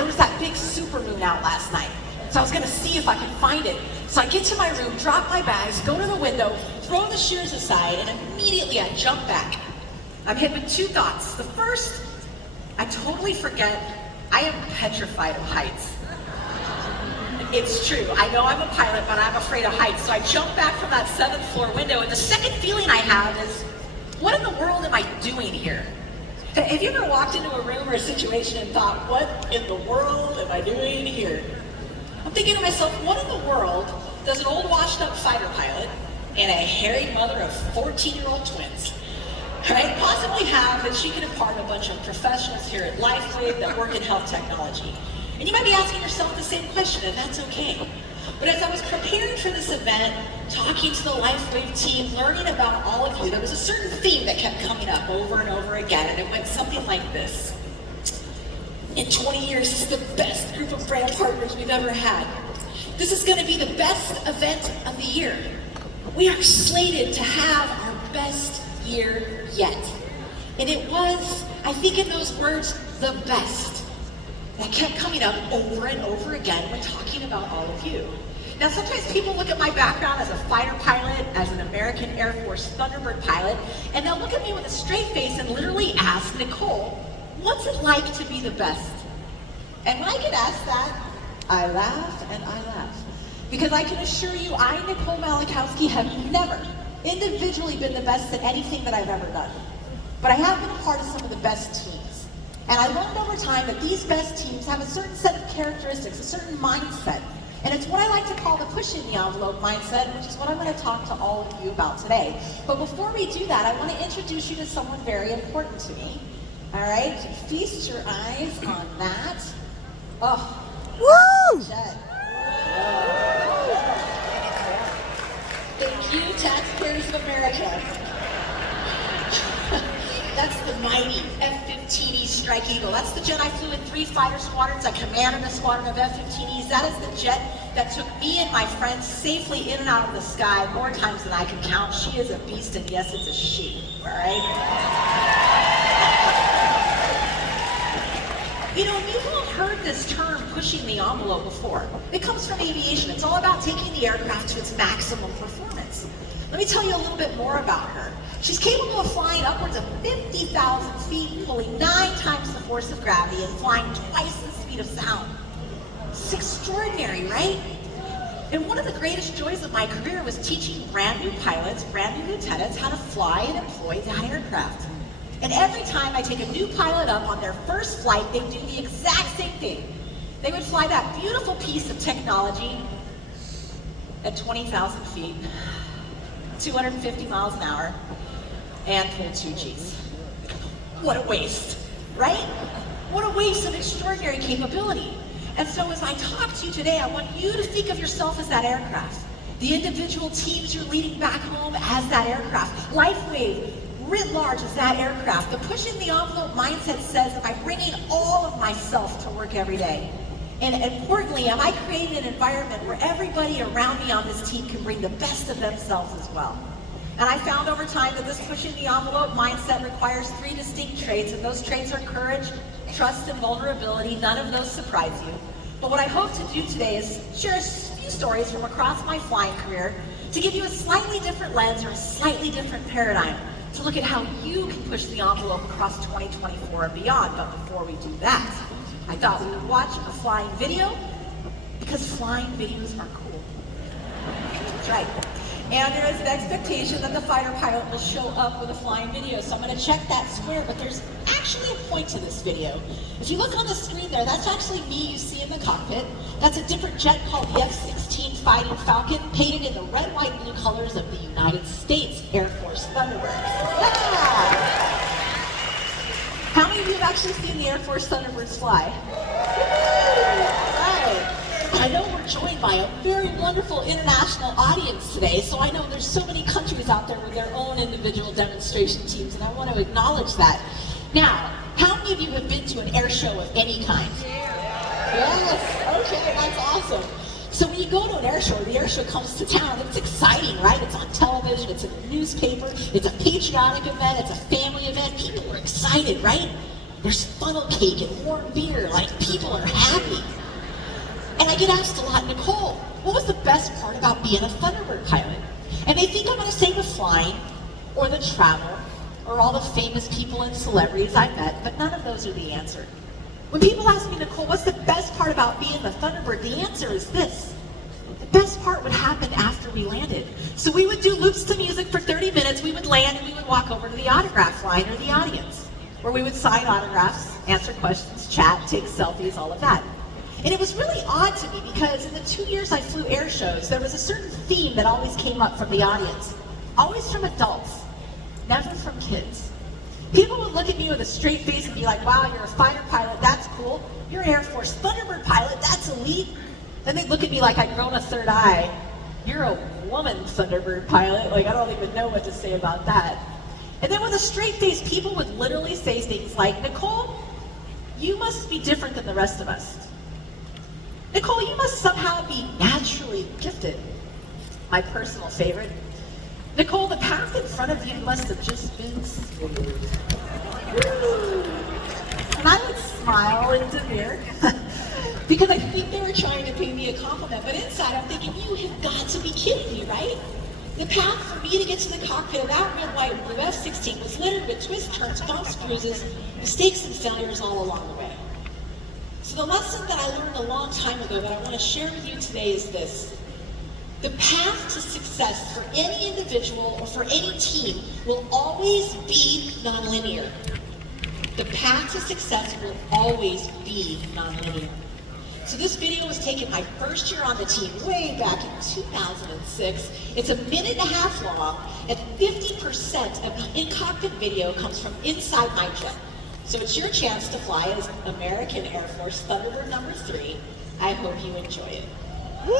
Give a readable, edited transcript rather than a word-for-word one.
there was that big supermoon out last night. So I was gonna see if I could find it. So I get to my room, drop my bags, go to the window, throw the shears aside, and immediately I jump back. I'm hit with two thoughts. The first, I totally forget I am petrified of heights. It's true, I know I'm a pilot, but I'm afraid of heights. So I jump back from that 7th floor window, and the second feeling I have is, what in the world am I doing here? Have you ever walked into a room or a situation and thought, what in the world am I doing here? I'm thinking to myself, what in the world does an old washed up fighter pilot and a hairy mother of 14-year-old twins, right, possibly have that she can impart a bunch of professionals here at LifeWave that work in health technology? And you might be asking yourself the same question, and that's okay. But as I was preparing for this event, talking to the LifeWave team, learning about all of you, there was a certain theme that kept coming up over and over again, and it went something like this. In 20 years, this is the best group of brand partners we've ever had. This is gonna be the best event of the year. We are slated to have our best year yet. And it was, I think in those words, the best. That kept coming up over and over again when talking about all of you. Now, sometimes people look at my background as a fighter pilot, as an American Air Force Thunderbird pilot, and they'll look at me with a straight face and literally ask, Nicole, what's it like to be the best? And when I get asked that, I laugh and I laugh. Because I can assure you, I, Nicole Malachowski, have never individually been the best at anything that I've ever done. But I have been a part of some of the best teams. And I learned over time that these best teams have a certain set of characteristics, a certain mindset. And it's what I like to call the pushing the envelope mindset, which is what I'm going to talk to all of you about today. But before we do that, I want to introduce you to someone very important to me. All right? Feast your eyes on that. Oh. Woo! Jet. Thank you, taxpayers of America. That's the mighty F-15E Strike Eagle. That's the jet I flew in 3 fighter squadrons. I commanded a squadron of F-15Es. That is the jet that took me and my friends safely in and out of the sky more times than I can count. She is a beast, and yes, it's a she, all right? You know, you've all heard this term, pushing the envelope, before. It comes from aviation. It's all about taking the aircraft to its maximum performance. Let me tell you a little bit more about her. She's capable of flying upwards of 50,000 feet, pulling 9 times the force of gravity, and flying twice the speed of sound. It's extraordinary, right? And one of the greatest joys of my career was teaching brand new pilots, brand new lieutenants, how to fly and employ that aircraft. And every time I take a new pilot up on their first flight, they do the exact same thing. They would fly that beautiful piece of technology at 20,000 feet, 250 miles an hour, and pull 2 Gs. What a waste, right? What a waste of extraordinary capability. And so as I talk to you today, I want you to think of yourself as that aircraft. The individual teams you're leading back home as that aircraft. LifeWave, writ large, is that aircraft. The pushing the envelope mindset says, am I bringing all of myself to work every day? And importantly, am I creating an environment where everybody around me on this team can bring the best of themselves as well? And I found over time that this pushing the envelope mindset requires 3 distinct traits, and those traits are courage, trust, and vulnerability. None of those surprise you. But what I hope to do today is share a few stories from across my flying career to give you a slightly different lens or a slightly different paradigm to look at how you can push the envelope across 2024 and beyond. But before we do that, I thought we would watch a flying video, because flying videos are cool. That's right. And there is an expectation that the fighter pilot will show up with a flying video. So I'm going to check that square, but there's actually a point to this video. If you look on the screen there, that's actually me you see in the cockpit. That's a different jet called the F-16 Fighting Falcon, painted in the red, white, blue colors of the United States Air Force Thunderbirds. Yeah! How many of you have actually seen the Air Force Thunderbirds fly? Right. I know we're joined by a very wonderful international audience today, so I know there's so many countries out there with their own individual demonstration teams, and I want to acknowledge that. Now, how many of you have been to an air show of any kind? Yes, okay, that's awesome. So when you go to an air show, the air show comes to town, it's exciting, right? It's on television, it's in the newspaper, it's a patriotic event, it's a family event, people are excited, right? There's funnel cake and warm beer, like people are happy. get asked a lot, Nicole, what was the best part about being a Thunderbird pilot? And they think I'm going to say the flying, or the travel, or all the famous people and celebrities I met, but none of those are the answer. When people ask me, Nicole, what's the best part about being the Thunderbird? The answer is this. The best part would happen after we landed. So we would do loops to music for 30 minutes, we would land, and we would walk over to the autograph line or the audience, where we would sign autographs, answer questions, chat, take selfies, all of that. And it was really odd to me because in the 2 years I flew air shows, there was a certain theme that always came up from the audience. Always from adults, never from kids. People would look at me with a straight face and be like, wow, you're a fighter pilot, that's cool. You're an Air Force Thunderbird pilot, that's elite. Then they'd look at me like I'd grown a third eye. You're a woman Thunderbird pilot, like I don't even know what to say about that. And then with a straight face, people would literally say things like, Nicole, you must be different than the rest of us. Nicole, you must somehow be naturally gifted. My personal favorite. Nicole, the path in front of you must have just been smooth. And I would smile and demur because I think they were trying to pay me a compliment, but inside I'm thinking, you have got to be kidding me, right? The path for me to get to the cockpit of that real white and blue F-16 was littered with twists, turns, bumps, bruises, mistakes, and failures all along the way. So the lesson that I learned a long time ago that I want to share with you today is this. The path to success for any individual or for any team will always be nonlinear. The path to success will always be nonlinear. So this video was taken my first year on the team, way back in 2006. It's a minute and a half long, and 50% of the in-cockpit video comes from inside my jet. So it's your chance to fly as American Air Force Thunderbird number 3. I hope you enjoy it. Woo!